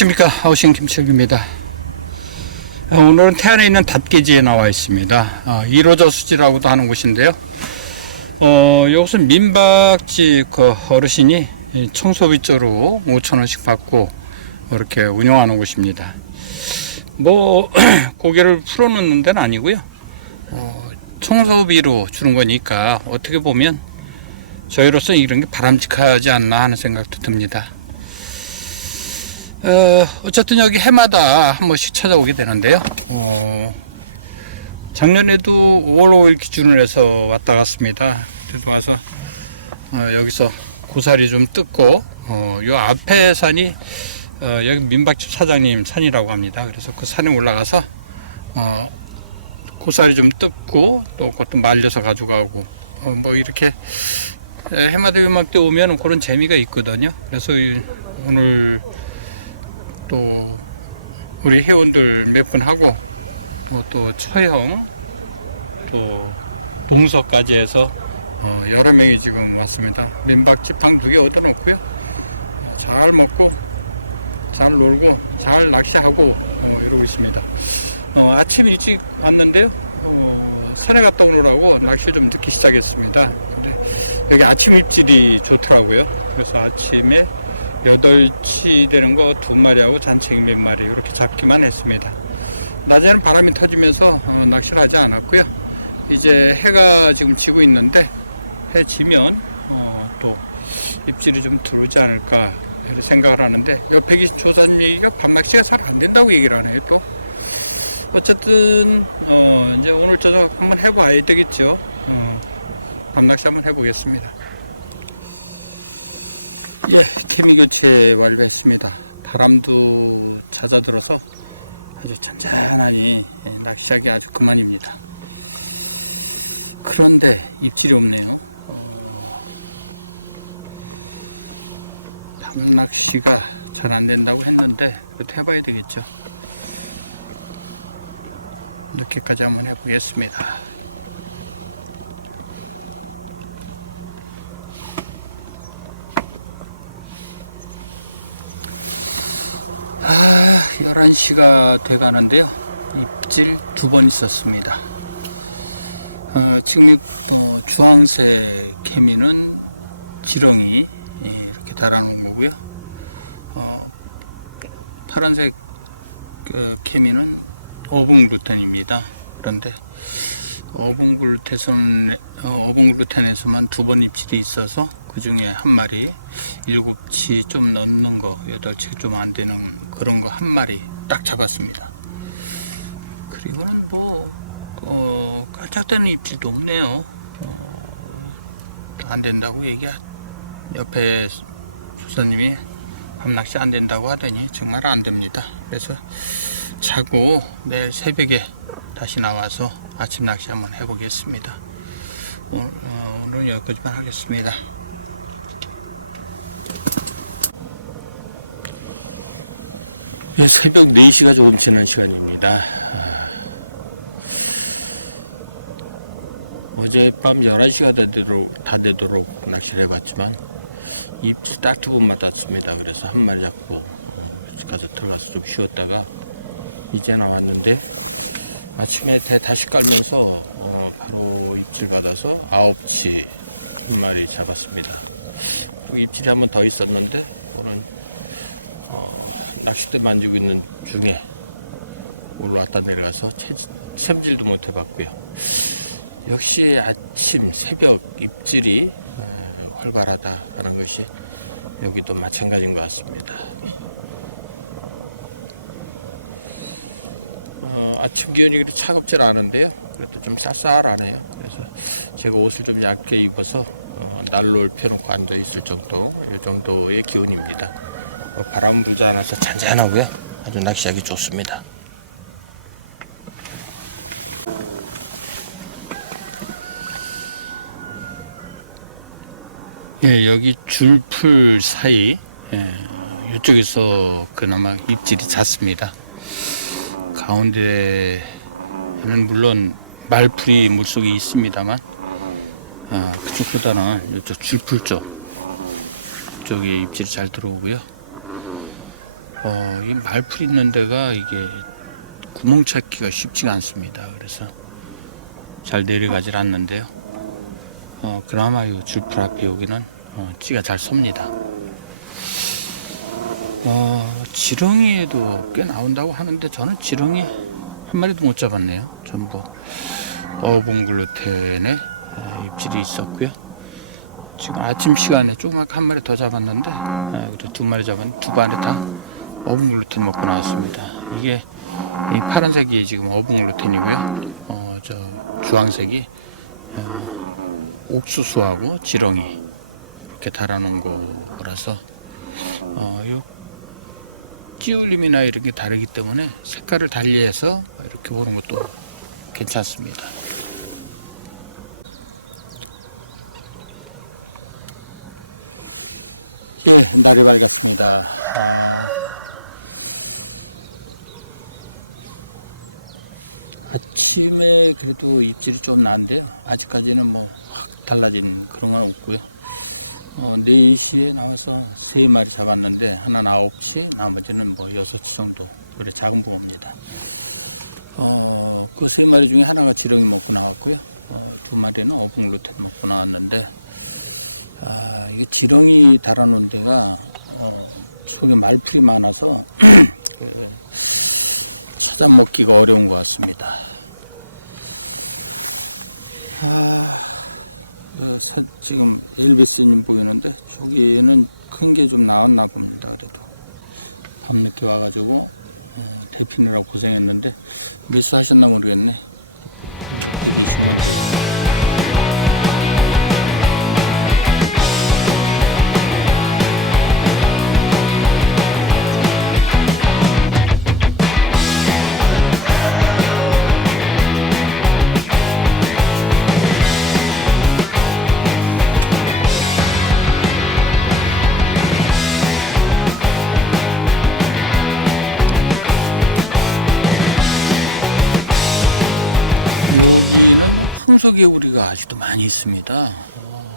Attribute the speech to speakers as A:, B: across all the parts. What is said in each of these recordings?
A: 안녕하십니까. 하우싱 김치욱입니다. 아, 오늘은 태안에 있는 닷개지에 나와 있습니다. 어, 1호조 수지라고도 하는 곳인데요. 어, 여기서 민박집 그 어르신이 청소비 쪽으로 5천원씩 받고 이렇게 운영하는 곳입니다. 뭐 고개를 풀어놓는 데는 아니고요. 어, 청소비로 주는 거니까 어떻게 보면 저희로서 이런 게 바람직하지 않나 하는 생각도 듭니다 에, 어쨌든 여기 해마다 한 번씩 찾아오게 되는데요. 어, 작년에도 5월 5일 기준으로 해서 왔다 갔습니다. 그래서 와서 어, 여기서 고사리 좀 뜯고 어, 요 앞에 산이 어, 여기 민박집 사장님 산이라고 합니다. 그래서 그 산에 올라가서 어, 고사리 좀 뜯고 또 그것도 말려서 가져가고 어, 뭐 이렇게 에, 해마다 때 오면 그런 재미가 있거든요. 그래서 이- 오늘 또 우리 회원들 몇 분 하고 어, 또 처형 또 동서까지 해서 어, 여러 명이 지금 왔습니다. 민박집 방 두 개 얻어놓고요. 어, 잘 먹고 잘 놀고 잘 낚시하고 어, 이러고 있습니다. 어, 아침 일찍 왔는데요. 어, 산에 갔다 오느라고 낚시 좀 늦게 시작했습니다. 근데 여기 아침 입질이 좋더라고요. 그래서 아침에 8치 되는 거 두 마리하고 잔챙이 몇 마리 이렇게 잡기만 했습니다. 낮에는 바람이 터지면서 어, 낚시를 하지 않았고요. 이제 해가 지금 지고 있는데 해 지면 어, 또 입질이 좀 들어오지 않을까 생각을 하는데 옆에 계신 조사님 얘기가 밤낚시가 잘 안 된다고 얘기를 하네요 또 어쨌든 어, 이제 오늘 저녁 한번 해봐야 되겠죠 어, 밤낚시 한번 해보겠습니다 예, 케미 교체 완료했습니다. 바람도 잦아들어서 아주 잔잔하니 예, 낚시하기 아주 그만입니다. 그런데 입질이 없네요. 어, 밤 낚시가 잘 안 된다고 했는데 그래도 해봐야 되겠죠. 이렇게까지 한번 해보겠습니다. 아, 11시가 돼 가는데요. 입질 두 번 있었습니다. 어, 지금 어, 주황색 케미는 지렁이 예, 이렇게 달아놓은 거고요. 어, 파란색 어, 케미는 어봉글루텐입니다. 그런데 어봉글루텐은 어, 어봉글루텐에서만 두 번 입질이 있어서 그 중에 한 마리 일곱 치 좀 넘는 거 여덟 치 좀 안 되는 그런 거 한 마리 딱 잡았습니다. 그리고는 뭐 어, 깔짝대는 입질도 없네요. 어, 안 된다고 얘기 옆에 조사님이 밤낚시 안 된다고 하더니 정말 안 됩니다. 그래서 자고 내일 새벽에 다시 나와서 아침 낚시 한번 해보겠습니다. 어, 어, 오늘은 여기까지만 하겠습니다. 새벽 4시가 조금 지난 시간입니다. 아, 어젯밤 11시가 되도록, 다 되도록 낚시를 해봤지만 입질 딱 두 번 맞았습니다. 그래서 한 마리 잡고 어, 가서 들어가서 좀 쉬었다가 이제 나왔는데 아침에 대 다시 깔면서 어, 바로 입질 받아서 아홉치 한 마리 잡았습니다. 그 입질이 한 번 더 있었는데 오늘 낚싯대 만지고 있는 중에 올라왔다 내려가서 채- 샘질도 못 해봤고요. 역시 아침 새벽 입질이 에, 활발하다 하는 것이 여기도 마찬가지인 것 같습니다. 어, 아침 기온이 그렇게 차갑질 않은데요. 그래도 좀 쌀쌀하네요. 그래서 제가 옷을 좀 얇게 입어서 어, 난로를 펴놓고 앉아 있을 정도, 이 정도의 기온입니다. 뭐 바람 불지 않아서 잔잔하고요. 아주 낚시하기 좋습니다. 예, 여기 줄풀 사이 예, 이쪽에서 그나마 입질이 잦습니다. 가운데는 물론 말풀이 물속에 있습니다만 어, 그쪽보다는 이쪽 줄풀 쪽 쪽에 입질이 잘 들어오고요. 어, 이 말풀 있는 데가 이게 구멍 찾기가 쉽지 않습니다. 그래서 잘 내려가질 않는데요. 어, 그나마 이 줄풀 앞에 여기는 어, 쥐가 잘 섭니다. 어, 지렁이에도 꽤 나온다고 하는데 저는 지렁이 한 마리도 못 잡았네요. 전부 어분글루텐에 입질이 있었고요. 지금 아침 시간에 조그맣게 한 마리 더 잡았는데 아, 또두 마리 잡았는데 두 마리 다 어분글루텐 먹고 나왔습니다. 이게 이 파란색이 지금 어분글루텐이고요. 어, 저 주황색이 어, 옥수수하고 지렁이 이렇게 달아놓은 거라서 어, 요 찌울림이나 이렇게 다르기 때문에 색깔을 달리해서 이렇게 오는 것도 괜찮습니다. 예, 날이 밝았습니다. 아, 아침에 그래도 입질이 좀 난데요. 아직까지는 뭐 확 달라진 그런 건 없고요. 어, 4시에 나와서 3마리 잡았는데 하나는 9시, 나머지는 뭐 6시 정도. 그래 작은 붕어입니다. 어, 그세 마리 중에 하나가 지렁이 먹고 나왔고요. 어, 두 마리는 어붕루텐 먹고 나왔는데, 아, 이게 지렁이 달아놓은 데가, 어, 속에 말풀이 많아서, 그, 찾아 먹기가 어려운 것 같습니다. 아, 어, 사- 지금 엘비스님 보이는데, 저기는 큰 게 좀 나왔나 봅니다. 그래도. 밤늦게 와가지고, 어, 대피느라 고생했는데, 미수하셨나 모르겠네. 120만 대. 여기는 황소개구리가 아직도 많이 있습니다. 어,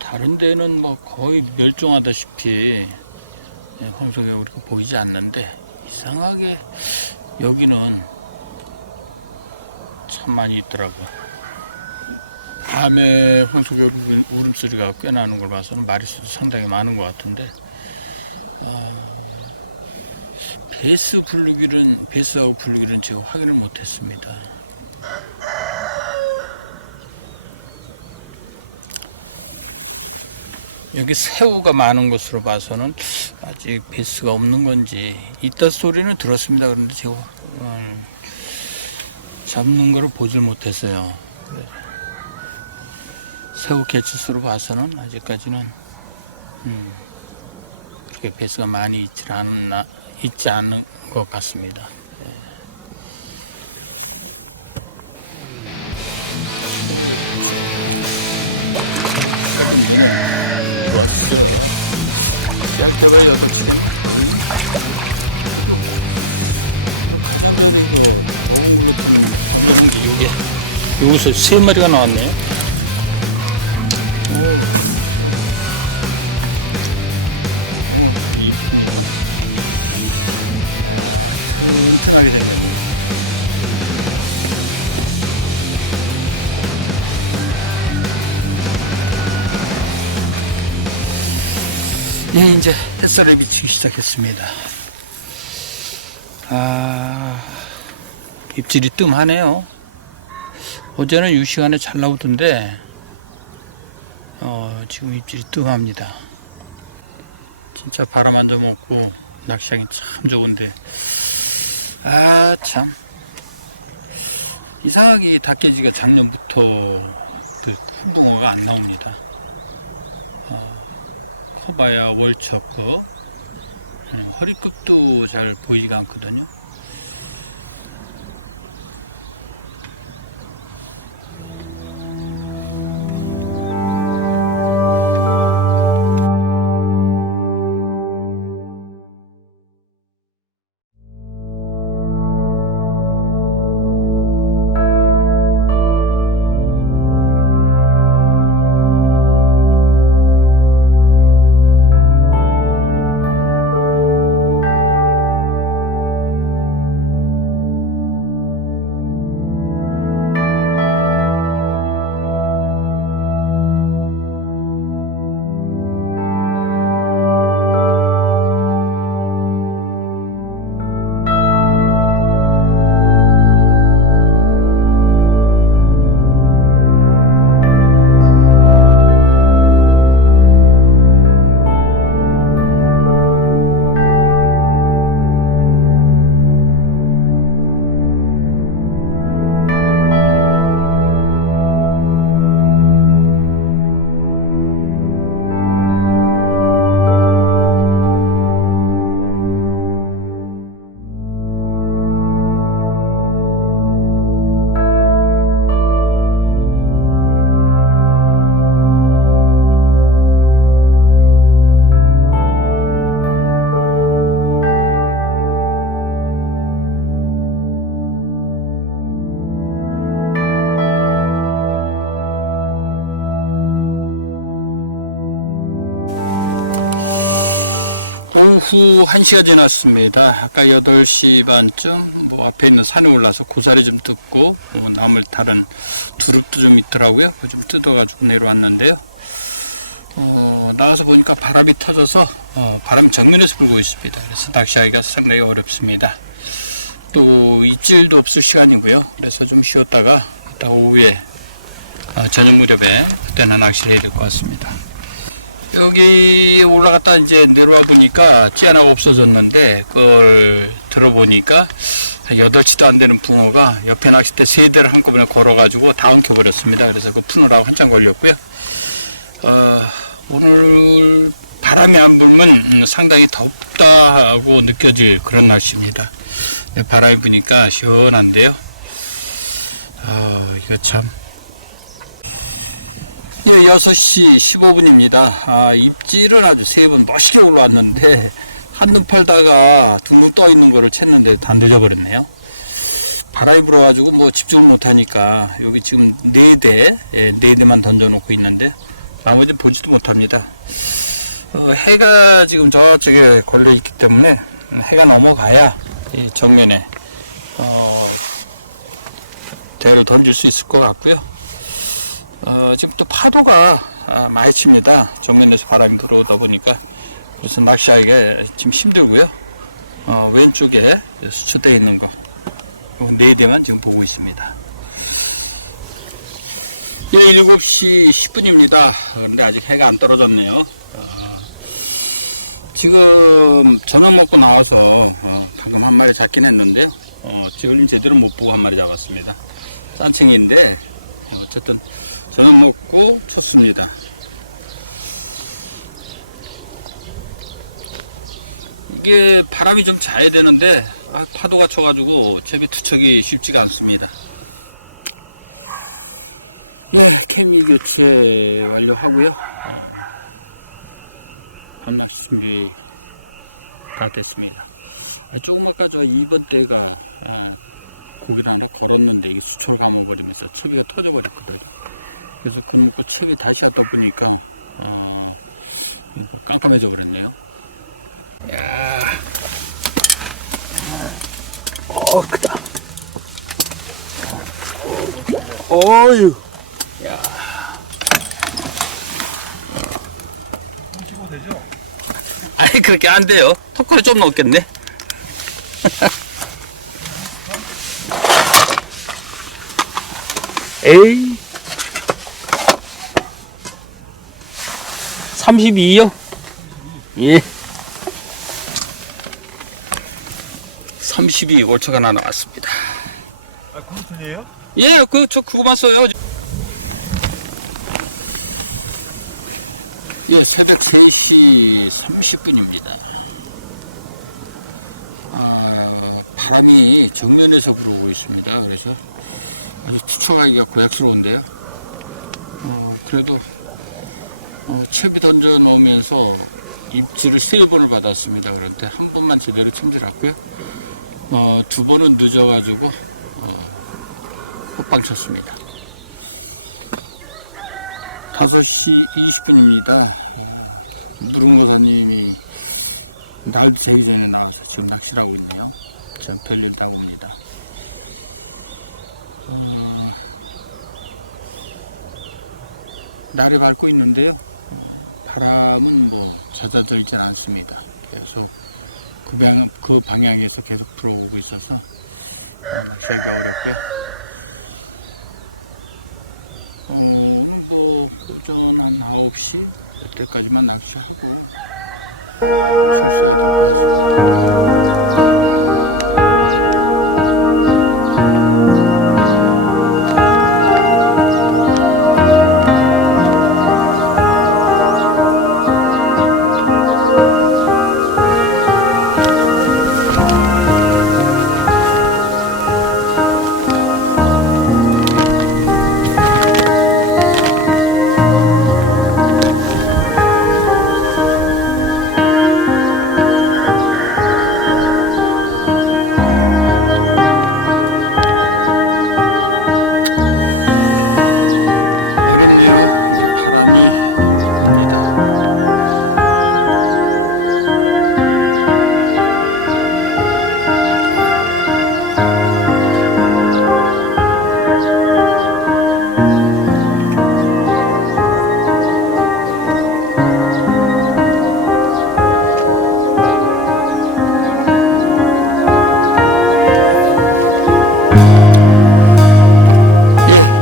A: 다른 데는 뭐 거의 멸종하다시피 황소개구리가 보이지 않는데 이상하게 여기는 참 많이 있더라고요. 밤에 황소개구리 울음소리가 꽤 나는 걸 봐서는 마리수도 상당히 많은 것 같은데 아, 베스 부르기는 베스하고 부르기는 제가 확인을 못했습니다. 여기 새우가 많은 것으로 봐서는 아직 베스가 없는 건지 있다 소리는 들었습니다. 그런데 제가 어, 잡는 거를 보지 못해서요. 새우 개체수로 봐서는 아직까지는 음, 베스가 많이 있지 않은 있지 않은 것 같습니다. 세금 되네. 왔어. 셀때가 여덟 치겠네. 에이. 그리고 또 가장자리 그 어분 글루텐 건져놓은 게 여기 여기서 세 마리가 나왔네. 어, 어, 어, 이쁩니다. 아, 튼튼하게 생겼네. 예, 이제 햇살에 비치기 시작했습니다. 아, 입질이 뜸하네요. 어제는 이 시간에 잘 나오던데, 어, 지금 입질이 뜸합니다. 진짜 바람 한점 없고, 낚시하기 참 좋은데, 아, 참. 이상하게 이 닭개지가 작년부터 그 큰 붕어가 안 나옵니다. 커봐야 월초크 예, 허리급도 잘 보이지가 않거든요 오후 1시가 지났습니다. 아까 8시 반쯤 뭐 앞에 있는 산에 올라서 고사리 좀 뜯고 뭐 나물 다른 두릅도 좀 있더라고요. 좀 뜯어가지고 내려왔는데요. 어, 나와서 보니까 바람이 터져서 어, 바람이 정면에서 불고 있습니다. 그래서 낚시하기가 상당히 어렵습니다. 또 입질도 없을 시간이고요. 그래서 좀 쉬었다가 오후에 어, 저녁 무렵에 그때나 낚시를 해야 될 것 같습니다. 여기 올라갔다 이제 내려와 보니까 찌 하나가 없어졌는데 그걸 들어보니까 한 8치도 안 되는 붕어가 옆에 낚싯대 세 대를 한꺼번에 걸어가지고 다 엉켜버렸습니다. 그래서 그 푸느라고 한참 걸렸고요. 어, 오늘 바람이 안 불면 음, 상당히 덥다고 느껴질 그런 날씨입니다. 네, 바람이 부니까 시원한데요. 어, 이거 참. 예, 6시 15분입니다. 아, 입질은 아주 세 번 멋있게 올라왔는데, 한눈 팔다가 둥둥 떠 있는 거를 챘는데 다 늦어버렸네요. 바람이 불어가지고 뭐 집중을 못하니까, 여기 지금 네 대, 예, 네 대만 던져놓고 있는데, 나머지 보지도 못합니다. 어, 해가 지금 저쪽에 걸려 있기 때문에, 해가 넘어가야, 이 정면에, 어, 대를 던질 수 있을 것 같고요. 어, 지금 또 파도가 아, 많이 칩니다. 정면에서 바람이 불어오다 보니까. 그래서 낚시하기가 지금 힘들고요. 어, 왼쪽에 수초되어 있는 거. 요네 대만 지금 보고 있습니다. 예, 7시 10분입니다. 그런데 아직 해가 안 떨어졌네요. 어, 지금 저녁 먹고 나와서 어, 방금 한 마리 잡긴 했는데요. 어, 지금 제대로 못 보고 한 마리 잡았습니다. 싼칭인데 어쨌든 저녁 먹고 쳤습니다. 이게 바람이 좀 자야 되는데 아, 파도가 쳐가지고 채비 투척이 쉽지가 않습니다. 예, 케미 교체 완료하고요. 어, 밤낚시 준비 다 됐습니다. 아, 조금 아까 저 2번 때가 아, 고기를 하나 걸었는데 이게 수초를 감아버리면서 채비가 터져버렸거든요. 그래서 그걸 먹고 채비 다시 하다 보니까 뭐 깜깜해져 버렸네요. 야, 어 크다. 어이. 아니 그렇게 안 돼요. 토커리 좀 넣겠네. 에이. 32요? 예. 32 올초가 하나 나왔습니다. 예, 그, 저 그거만 써요. 예, 새벽 3시 30분입니다. 아, 바람이 정면에서 불어오고 있습니다. 그래서 아주 추측하기가 고약스러운데요. 어, 그래도 어, 채비 던져 넣으면서 입질을 세 번을 받았습니다. 그런데 한 번만 제대로 침질했고요. 어, 두 번은 늦어가지고 어, 헛방 쳤습니다. 5시 20분입니다. 아, 무릉고사님이 날도 새기 전에 나와서 지금 낚시를 하고 있네요. 참 별일 다 봅니다. 어, 날이 밝고 있는데요. 어, 바람은 뭐 잦아들진 않습니다. 계속 그, 방향, 그 방향에서 계속 불어오고 있어서 어, 낚시하기 어렵고요. 어, 오늘 뭐 오전 한 9시 이때까지만 낚시하고 출소해야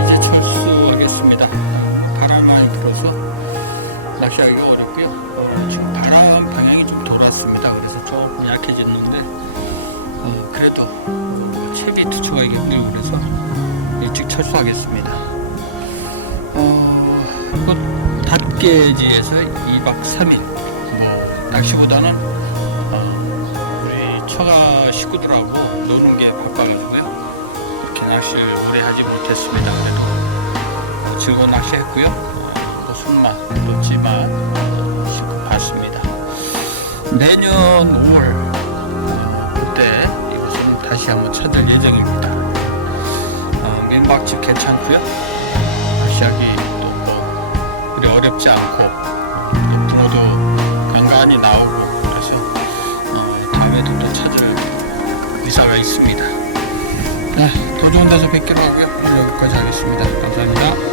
A: 이제 철수하겠습니다. 아, 뭐 바람 많이 불어서 낚시하기가 어렵고요. 어, 지금 바람 방향이 좀 돌았습니다. 그래서 조금 약해졌는데 어, 그래도 어, 채비 투척하기가 힘들고 그래서 일찍 철수하겠습니다. 어, 그 닷개지에서 2박 3일 뭐 낚시보다는 어, 이 처가 식구들하고 노는 게 바빠가지고요. 낚시를 오래 하지 못했습니다. 그래도 즐거운 낚시 했고요. 어, 또 순맛, 또 찌맛 씻고 갔습니다. 내년 5월 그때 이곳은 다시 한번 찾을 예정입니다. 어, 민박집 괜찮고요. 시작이 또 그리 어렵지 않고 또 붕어도 간간히 나오고 그래서 어, 다음에도 또 찾을 역사가 있습니다. 자, 더 좋은 데서 뵙기로 하고요. 여기까지 하겠습니다. 감사합니다.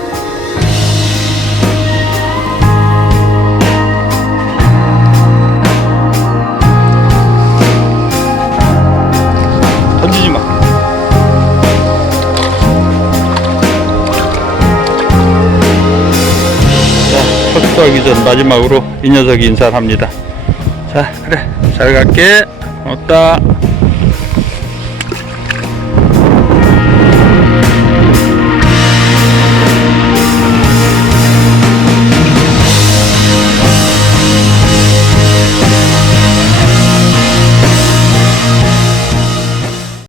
A: 전 마지막으로 이 녀석이 인사를 합니다. 자, 그래. 잘 갈게. 고맙다.